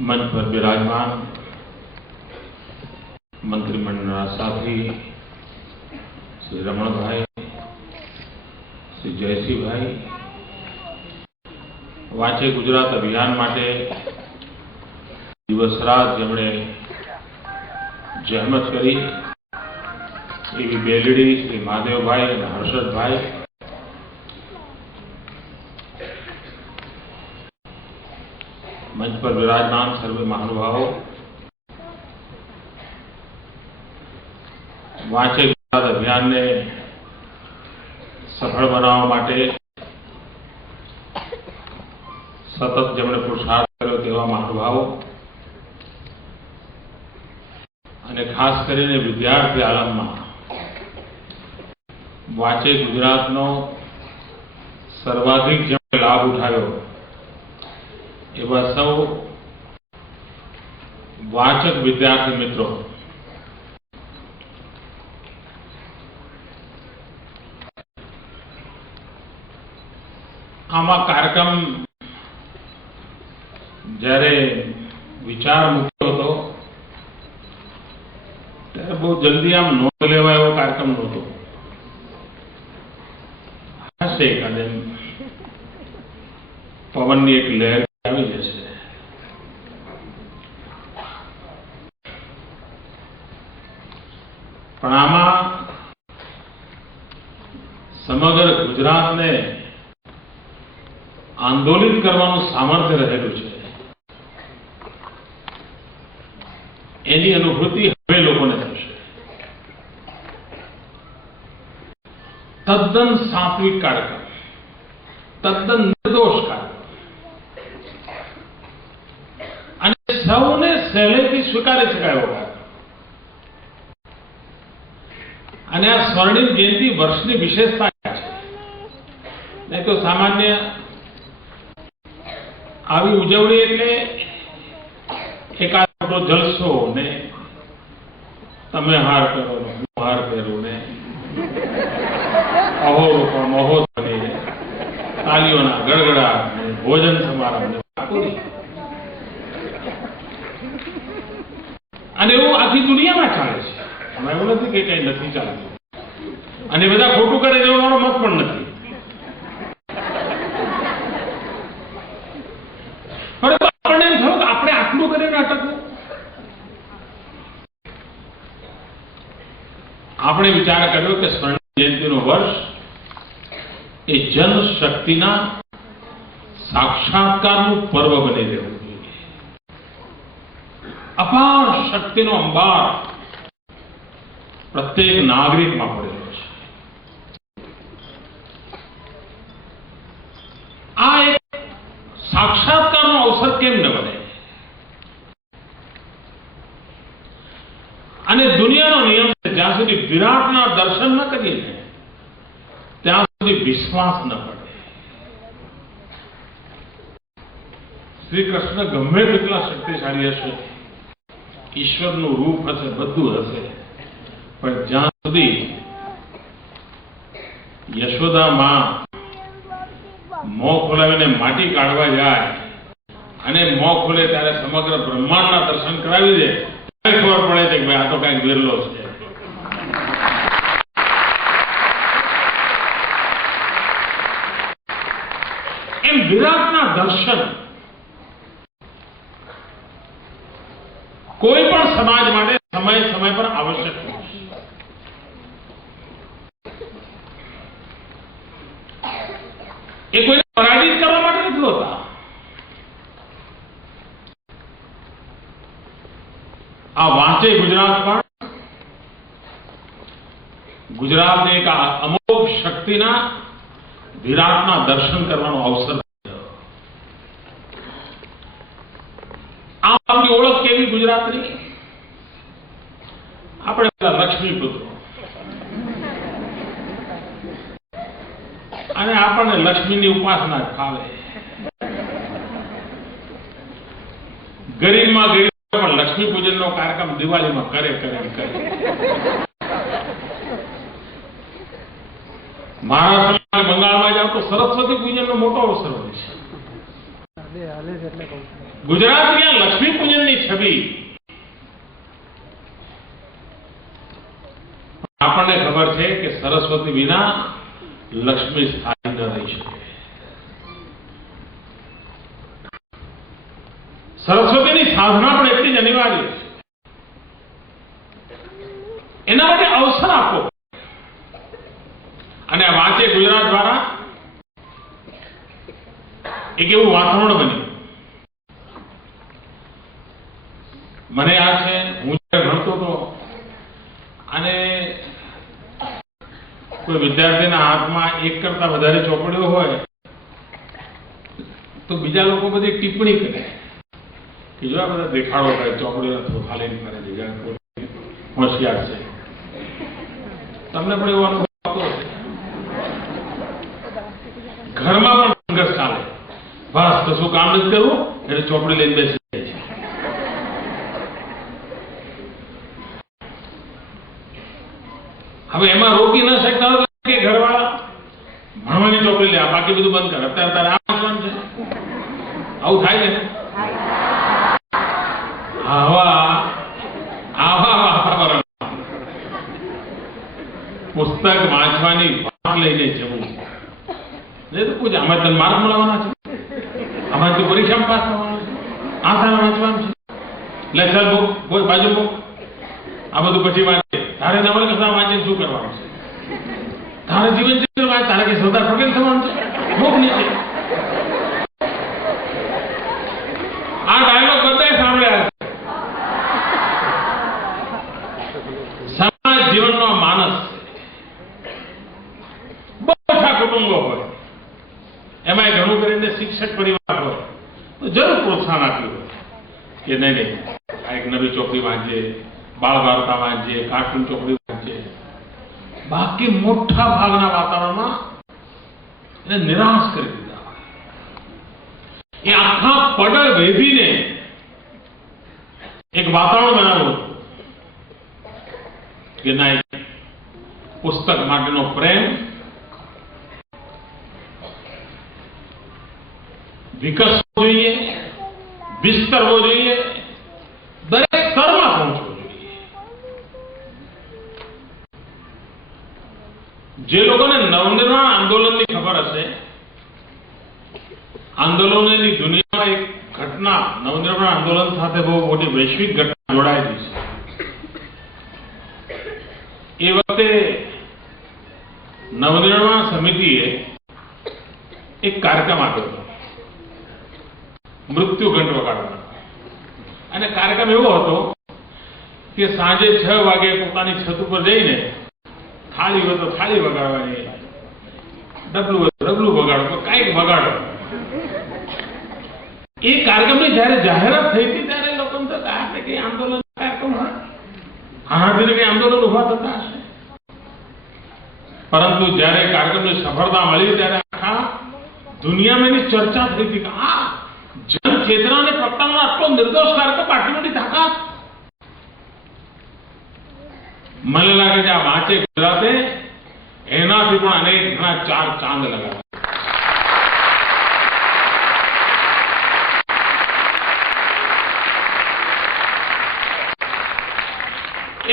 मंच पर विराजमान मंत्रिमंडल साथी श्री रमण भाई, श्री जयसिंह भाई, वांचे गुजरात अभियान माटे दिवस रात जेमणे जहमत करी एवी बेलडी श्री महादेव भाई और हर्षद भाई, मंच पर विराजमान सर्वे महानुभावों, वांचे गुजरात अभियान ने सफल बनावा माटे सतत जेमणे पुरुषार्थ कर्यो तेवा महानुभावों अने खास करीने विद्यार्थी आलममां वांचे गुजरातनो सर्वाधिक जेमणे लाभ उठाव्यो एवा सौ वाचक विद्यार्थी मित्रों, आमा कार्यक्रम जયારે विचार मूक्यो હતો ત્યારે બહુ જલ્દી આમ નોંધ લેવા એવો કાર્યક્રમ નહોતો. હશે કાલે પવનની એક લહેર આવી જશે. પણ આમાં સમગ્ર ગુજરાતને આંદોલિત કરવાનું સામર્થ્ય રહેલું છે. એની અનુભૂતિ હવે લોકોને થશે. તદ્દન સાત્વિક કાર્યક્રમ, તદ્દન નિર્દોષ કાર્યક્રમ અને સૌને સહેલેથી સ્વીકારી શકાય એવો કાર્યક્રમ. અને આ સ્વર્ણિમ જયંતિ વર્ષની વિશેષતા છે. નહીં તો સામાન્ય આવી ઉજવણી એટલે એકાદ મોટો જલસો ને તમે હાર પહેરો હું હાર પહેરું ને અહોરૂપ મહોત્સવી ને તાલીઓના ગડગડાટ ને ભોજન સમારંભ અને એવું આખી દુનિયામાં ચાલે છે. એમાં એવું નથી કે કઈ નથી ચાલતું અને બધા ખોટું કરે એવો મારો મત પણ નથી. પરંતુ આપણને એમ થયું કે આપણે આટલું કરીને અટકવું. આપણે વિચાર કર્યો કે સ્વર્ણિમ જયંતિનું વર્ષ એ જનશક્તિના સાક્ષાત્કારનું પર્વ બની રહેવું જોઈએ. અપાર શક્તિનો અંબાર પ્રત્યેક નાગરિકમાં પડેલો છે. આ એક સાક્ષાત્કારનો અવસર કેમ ન બને? અને દુનિયાનો નિયમ છે જ્યાં સુધી વિરાટના દર્શન ન કરીએ ને ત્યાં સુધી વિશ્વાસ ન પડે. શ્રી કૃષ્ણ ગમે તેટલા શક્તિશાળી હશે, ઈશ્વરનું રૂપ હશે, બધું હશે, પણ જ્યાં સુધી યશોદા માં મોં ખોલાવીને માટી કાઢવા જાય અને મોં ખોલે ત્યારે સમગ્ર બ્રહ્માંડના દર્શન કરાવી દે ત્યારે ખબર પડે છે કે ભાઈ આ તો કઈક વિરલો છે. એમ વિરાટના દર્શન કોઈ પણ સમાજ માટે સમય સમય પર આવશ્યક છે. એ કોઈને પરાજિત કરવા માટે નથી હોતા. આ વાંચે ગુજરાત પણ ગુજરાતને એક અમોઘ શક્તિના વિરાટના દર્શન કરવાનો અવસર. આપણી ઓળખ કેવી ગુજરાતની? આપણે લક્ષ્મી પુત્રો અને આપણને લક્ષ્મીની ઉપાસના ફાવે. ગરીબમાં ગરીબ પણ લક્ષ્મી પૂજનનો કાર્યક્રમ દિવાળીમાં કરે. મહારાષ્ટ્રમાં બંગાળમાં જાવ તો સરસ્વતી પૂજનનો મોટો અવસર હોય છે. ગુજરાતની લક્ષ્મી પૂજનની છબી આપણને ખબર છે કે સરસ્વતી વિના લક્ષ્મી સ્થાયી ન રહી શકે. સરસ્વતીની સાધના પણ એટલી જ અનિવાર્ય છે. એના માટે અવસર આપો. અને આ વાંચે ગુજરાત દ્વારા એક એવું વાતાવરણ બન્યું. મને યાદ છે, હું જ્યારે ભણતો હતો અને કોઈ વિદ્યાર્થીના હાથમાં એક કરતા વધારે ચોપડીઓ હોય તો બીજા લોકો બધી ટિપ્પણી કરે કે જો આ બધા દેખાડો કરે, ચોપડીઓ ખાલી કરે છે, હોશિયાર છે. તમને પણ એવો અનુભવ આવતો હશે. ઘરમાં પણ સંઘર્ષ ચાલે. બસ કશું કામ નથી કરવું એટલે ચોપડી લઈને બેસી જાય છે. હવે એમાં રોકી ન શકતા હોય કે ઘરવાળા ભણવાની ચોપડી લે, બાકી બધું બંધ કરે. અત્યારે તારે આ વાંચવાનું છે, આવું થાય ને. આવા વાતાવરણ પુસ્તક વાંચવાની વાત લઈને જવું. નહીં તો પૂછે આમાં તને માર્ક મળવાના છે, આમાં તું પરીક્ષામાં પાસ થવાનું છે, આ સારા વાંચવાનું છે, લેક્ચર બુક કોઈ બાજુ બુક આ બધું પછી વાંચે. તારે નવલકથા વાંચીને શું કરવાનું છે? તારે જીવન ચરિત્ર વાંચ. તારે કે સરદાર પટેલ થવાનું છે? બુક નીચે આ ડાયલોગ બધાએ સાંભળ્યા. સમાજ જીવનનો માનસ બહુ ઓછા કુટુંબો હોય, એમાં ઘણું કરીને શિક્ષક પરિવાર હોય તો જરૂર પ્રોત્સાહન આપ્યું હોય કે નહીં આ એક નવી ચોપડી વાંચે, બાળ વાર્તા વાંચે, કાર્ટૂન ચોપડી વાંચે. બાકી મોટા ભાગના વાતાવરણમાં એને નિરાશ કરી દીધા. એ આખા પડળ વેધીને એક વાતાવરણ બનાવ્યું કે ના, પુસ્તક માટેનો પ્રેમ વિકસવો જોઈએ, વિસ્તરવો જોઈએ, દરેક સ્તરમાં પહોંચવો જોઈએ. જે લોકોને નવનિર્માણ આંદોલનની ખબર હશે, આંદોલનની દુનિયામાં એક ઘટના નવનિર્માણ આંદોલન સાથે બહુ મોટી વૈશ્વિક ઘટના જોડાયેલી છે. એ વખતે નવનિર્માણ સમિતિએ એક કાર્યક્રમ આપ્યો હતો, મૃત્યુ ઘંટ વગાડવાનો. અને કાર્યક્રમ એવો હતો કે સાંજે 6 વાગે પોતાની છત ઉપર જઈને થાળી હોય તો થાળી વગાડવાની, ડબલું હોય તો ડબલું વગાડો, કાંઈક વગાડો. એ કાર્યક્રમની જયારે જાહેરાત થઈ હતી ત્યારે લોકોને તો આપણે કઈ આંદોલન કાર્યક્રમ હોય, આનાથી કઈ આંદોલન ઉભા થતા હશે. પરંતુ જયારે કાર્યક્રમની સફળતા મળી ત્યારે આખા દુનિયામાં એની ચર્ચા થઈ હતી કે આ જનચેતનાને પ્રગટાવવાનો આટલો નિર્દોષ કાર્યક્રમ, આટલી મોટી તાકાત. મને લાગે છે આ વાંચે ગુજરાતે એનાથી પણ અનેક ઘણા 4 ચાંદ લગાવ્યા.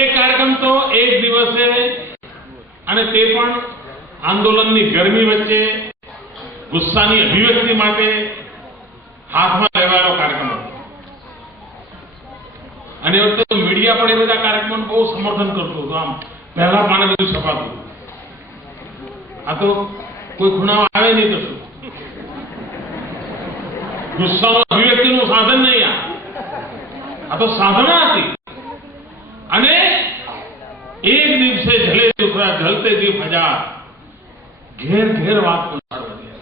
એ કાર્યક્રમ તો એક દિવસે, અને તે પણ આંદોલનની ગરમી વચ્ચે ગુસ્સાની અભિવ્યક્તિ માટે હાથમાં લેવાયેલો કાર્યક્રમ હતો. અને એ વખતે મીડિયા પણ એ બધા કાર્યક્રમોનું બહુ સમર્થન કરતું હતું. આમ પહેલા પાને બધું છપાતું. આ તો કોઈ ખૂણામાં આવે નહીં તો શું, ગુસ્સાનો અભિવ્યક્તિનું સાધન નહીં. આ તો સાધના હતી. અને એક દિવસે જલે દુખરા જલતે દીપ હજાર, ઘેર ઘેર વાત પહોંચાડવાની.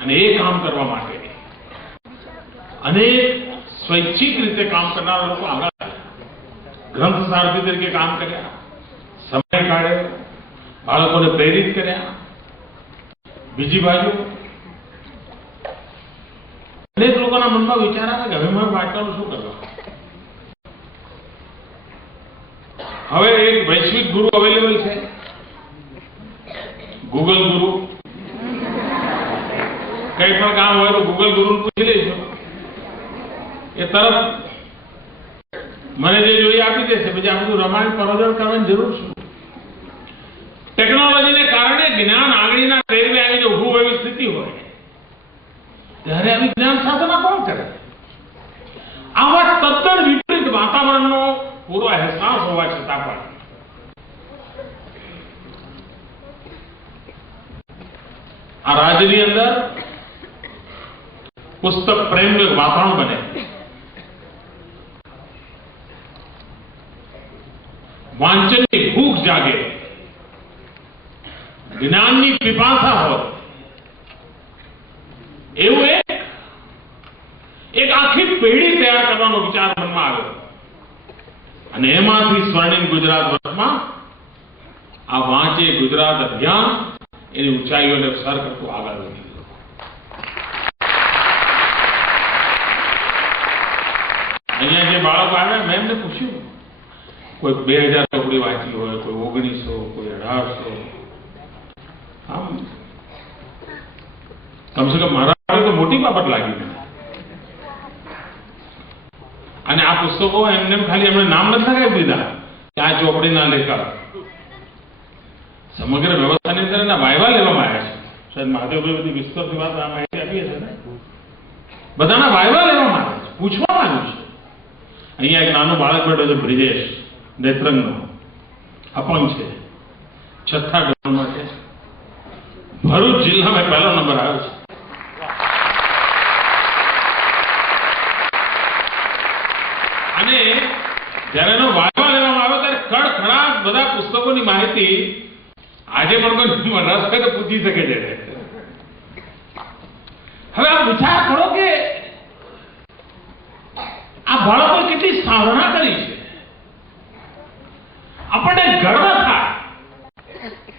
અને એ કામ કરવા માટે અનેક સ્વૈચ્છિક રીતે કામ કરનારા લોકો આગળ આવ્યા. ગ્રંથ સારથી તરીકે કામ કર્યા, સમય કાઢ્યો, બાળકોને પ્રેરિત કર્યા. બીજી બાજુ અનેક લોકોના મનમાં વિચાર આવે કે હવે મારે વાંચવાનું શું કરવા. હવે એક વૈશ્વિક ગુરુ અવેલેબલ છે, ગૂગલ ગુરુ. કઈ પણ કામ હોય તો ગૂગલ ગુરુ પૂછી એ તરત મને જે જોઈએ આપી દેશે, પછી આ બધું રમાણ પરોજણ કરવાની જરૂર શું? ટેકનોલોજીને કારણે જ્ઞાન આંગળીના ટેરવે આવીને ઊભું એવી સ્થિતિ હોય ત્યારે આવી જ્ઞાન સાધના કોણ કરે? આવા તદ્દન વિપરીત વાતાવરણનો પૂરો અહેસાસ હોવા છતાં પણ આ રાજ્યની અંદર પુસ્તક પ્રેમનું એક વાતાવરણ બને, વાંચનની ભૂખ જાગે, જ્ઞાનની પીપાસા હોય, એવું એક આખી પેઢી તૈયાર કરવાનો વિચાર મનમાં આવ્યો અને એમાંથી સ્વર્ણિમ ગુજરાત વર્ષમાં આ વાંચે ગુજરાત અભિયાન એની ઊંચાઈઓને સર કરતું આગળ વધી ગયું. અહીંયા જે બાળકો આવ્યા મેં એમને પૂછ્યું, કોઈ 2000 ચોપડી વાંચી હોય, કોઈ 1900, કોઈ 1800, આમ કમસે કમ મારા તો મોટી બાબત લાગી મને. અને આ પુસ્તકો એમને ખાલી એમણે નામ નથી લગાવી દીધા કે આ ચોપડીના લેખક. સમગ્ર વ્યવસ્થાની અંદર એના વાયવા લેવામાં આવ્યા છે. શાયદ મહાદેવભાઈ બધી વિસ્તૃત વાત આ માહિતી આપી છે ને, બધાના વાયવા લેવામાં આવ્યા છે, પૂછવામાં આવ્યું છે. અહીંયા એક નાનું બાળક બેઠો છે, બ્રિજેશ, નેત્રંગનો, અપંગ છે, 6થા ધોરણમાં છે, ભરૂચ જિલ્લામાં પહેલો નંબર આવ્યો છે. અને જયારે એનો વાયવા લેવામાં આવ્યો ત્યારે ખડખડાટ બધા પુસ્તકોની માહિતી આજે પણ કોઈ રસ હોય તો પૂછી શકે છે. હવે આ વિચાર કરો કે આ બાળકો કેટલી સાધના કરી છે, આપણને ગર્વ થાય.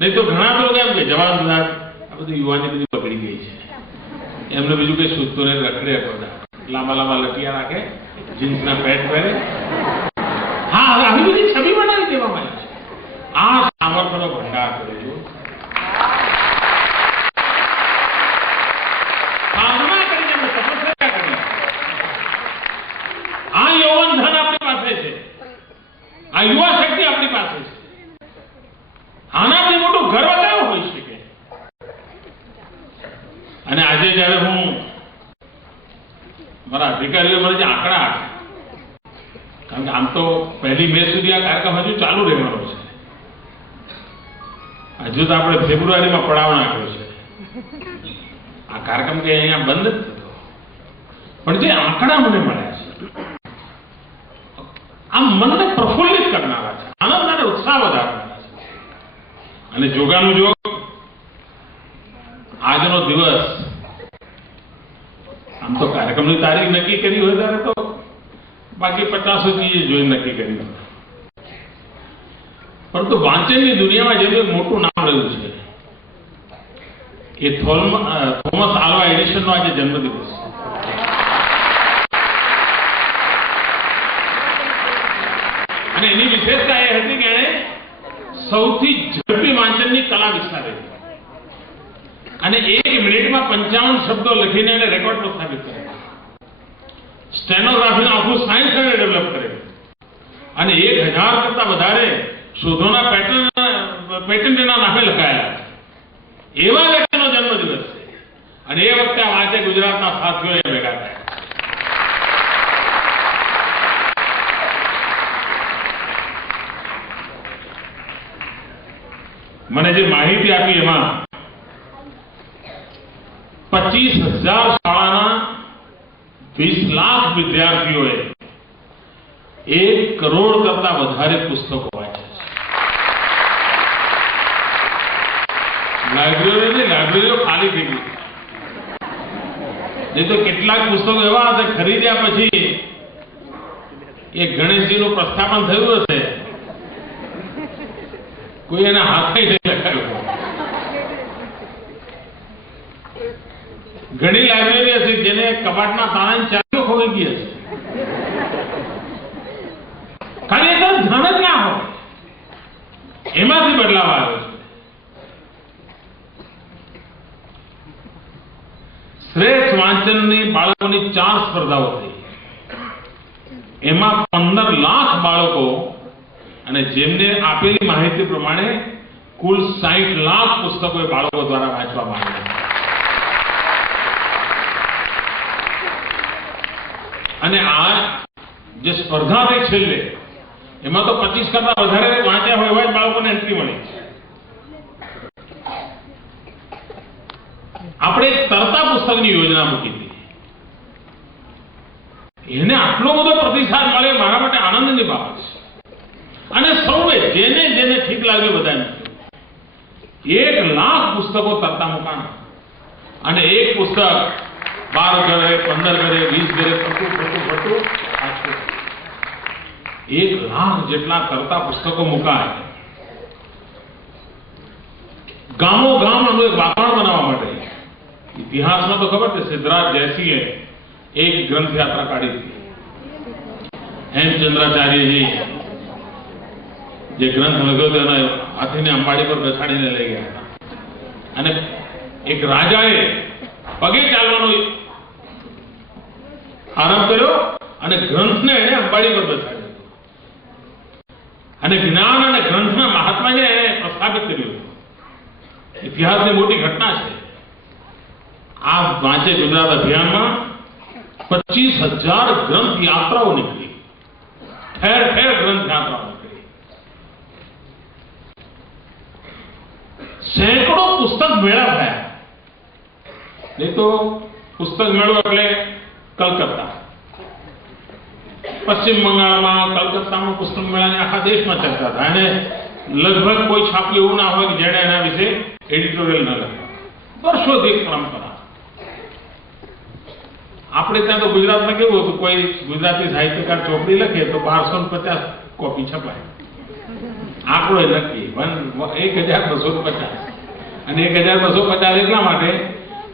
નહીં તો ઘણા લોકો એમ કે જવાબદાર આ બધું યુવાની બધી પકડી ગઈ છે, એમને બીજું કઈ સૂચતું ને રખડે, બધા લાંબા લાંબા લટિયા રાખે, જીન્સના પેન્ટ પહેરે. હા, હવે આવી બધી છબી બનાવી દેવામાં આવી છે. આ સામર્થ્યનો ભંડાર કર્યો, સાધના કરીને તપસ્યા કરી. આ યૌવન ધન આપણી પાસે છે, આ યુવા શક્તિ આપણી પાસે છે. આનાથી મોટું ગર્વ કયો હોઈ શકે? અને આજે જયારે હું મારા અધિકારીઓ મને જે આંકડા આપે, કારણ કે આમ તો 1 મે સુધી આ કાર્યક્રમ હજુ ચાલુ રહેવાનો છે. હજુ તો આપણે ફેબ્રુઆરીમાં પડાવ નાખ્યો છે. આ કાર્યક્રમ કે અહીંયા બંધ જ થતો, પણ જે આંકડા મને મળ્યા છે આમ મનને પ્રફુલ્લિત કરનારા છે, આનંદ અને ઉત્સાહ વધારનારા છે. અને જોગાનું જોગ આજનો દિવસ, આમ તો કાર્યક્રમની તારીખ નક્કી કરી હોય ત્યારે તો બાકી 50 સુધી જોઈ નક્કી કરી હોય, પરંતુ વાંચનની દુનિયામાં જેનું મોટું નામ રહ્યું છે એ થોમસ આલ્વા એડિસનનો આજે જન્મદિવસ છે. અને એની વિશેષતા એ હતી કે એણે સૌથી ઝડપી વાંચનની કલા વિકસાવી અને 1 મિનિટમાં 55 શબ્દો લખીને એને રેકોર્ડ પ્રસ્થાપિત કર્યો. સ્ટેનોગ્રાફીનું આખું સાયન્સ એને ડેવલપ કર્યું અને 1000 કરતા વધારે શોધોના પેટન્ટ એના નામે લખાયેલા. એવા વ્યક્તિનો જન્મદિવસ છે અને એ વખતે આ વાંચે ગુજરાતના સાથીઓ એ ભેગા થયા. મને જે માહિતી આપી એમાં 25,000 શાળાના 20 લાખ વિદ્યાર્થીઓએ 1 કરોડ કરતા વધારે પુસ્તકો વાંચ્યા છે. લાઇબ્રેરીઓ ખાલી થઈ ગઈ. નહીં તો કેટલાક પુસ્તકો એવા હશે ખરીદ્યા પછી એ ગણેશજીનું પ્રસ્થાપન થયું હશે, કોઈ એના હાથે નહીં લખાયું. ઘણી લાઇબ્રેરી હશે જેને કબાટના તાળાની ચાવીઓ ખોવાઈ ગઈ હશે, ખાલી એટલું ધ્યાન જ ના હોય. એમાંથી બદલાવ આવ્યો છે. શ્રેષ્ઠ વાંચનની બાળકોની 4 સ્પર્ધાઓ થઈ. એમાં 15 લાખ બાળકો અને જેમને આપેલી માહિતી પ્રમાણે કુલ 60 લાખ પુસ્તકો એ બાળકો દ્વારા વાંચવામાં આવ્યા. અને આ જે સ્પર્ધા થઈ છેલ્લે એમાં તો 25 કરતા વધારે વાંચ્યા હોય એવા જ બાળકોને એન્ટ્રી મળી. આપણે એક તરતા પુસ્તકની યોજના મૂકી હતી. એને આટલો બધો પ્રતિસાદ મળે મારા માટે આનંદની બાબત છે. અને સૌએ જેને જેને ઠીક લાગ્યું બધાને 1 લાખ પુસ્તકો તરતા મુકાના. અને એક પુસ્તક 12 ઘરે 15 ઘરે 20 ઘરે ફરતું 1 લાખ જેટલા તરતા પુસ્તકો મુકાય. ગામો ગામ આનું એક વાતાવરણ બનાવવા માટે ઇતિહાસમાં તો ખબર છે સિદ્ધરાજ જયસિંહે એક ગ્રંથ યાત્રા કાઢી હતી. હેમચંદ્રાચાર્યજી જે ગ્રંથ લખ્યો હતો એના હાથીને અંબાડી પર બેસાડીને લઈ ગયા હતા. અને એક રાજાએ પગે ચાલવાનો આરંભ કર્યો અને ગ્રંથને એને અંબાડી પર બેસાડ્યો અને જ્ઞાન અને ગ્રંથના મહાત્માને એને પ્રસ્થાપિત કર્યું. ઇતિહાસની મોટી ઘટના છે. આ વાંચે ગુજરાત અભિયાનમાં 25,000 ગ્રંથ યાત્રાઓ નીકળી. ઠેર ઠેર ગ્રંથ યાત્રાઓ નીકળી. સેંકડો પુસ્તક મેળા થયા. નહીં તો પુસ્તક મેળો એટલે કલકત્તા, પશ્ચિમ બંગાળમાં કલકત્તામાં પુસ્તક મેળાની આખા દેશમાં ચર્ચા થાય. અને લગભગ કોઈ છાપી એવું ના હોય કે જેણે એના વિશે એડિટોરિયલ ન લખ્યા. વર્ષોથી પરંપરા. આપણે ત્યાં તો ગુજરાતમાં કેવું હતું, કોઈ ગુજરાતી સાહિત્યકાર ચોપડી લખે તો 1250 કોપી છપાય. આંકડો નક્કી 1250 અને 1250 એટલા માટે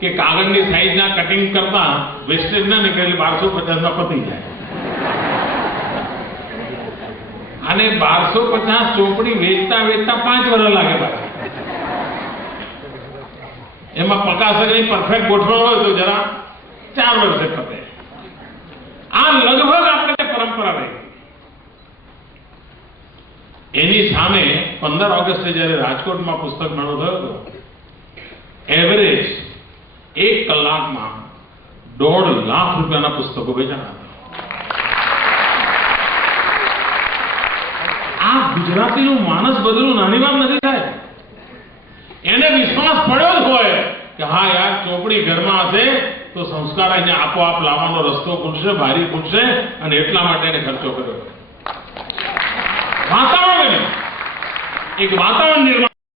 કે કાગળની સાઈઝના કટિંગ કરતા વેસ્ટેજ ના નીકળે 1250 માં પતી જાય. અને 1250 ચોપડી વેચતા 5 વર્ષ લાગે પાછા. એમાં પ્રકાશકની પરફેક્ટ ગોઠવણ હોય તો જરા 4 વર્ષે પતે. આ લગભગ આપણે પરંપરા રહી. એની સામે 15 ઓગસ્ટે જ્યારે રાજકોટમાં પુસ્તક મેળો થયો હતો, એવરેજ 1 કલાકમાં 1.5 લાખ રૂપિયાના પુસ્તકો વેચાણા. આ ગુજરાતીનું માનસ બદલવું નાની વાત નથી થાય. એને વિશ્વાસ પડ્યો જ હોય કે હા યાર ચોપડી ઘરમાં હશે તો સંસ્કાર અહીંયા આપોઆપ લાવવાનો રસ્તો ખૂટશે, બારી ખૂટશે, અને એટલા માટે એને ખર્ચો કર્યો. વાતાવરણ એક વાતાવરણ નિર્માણ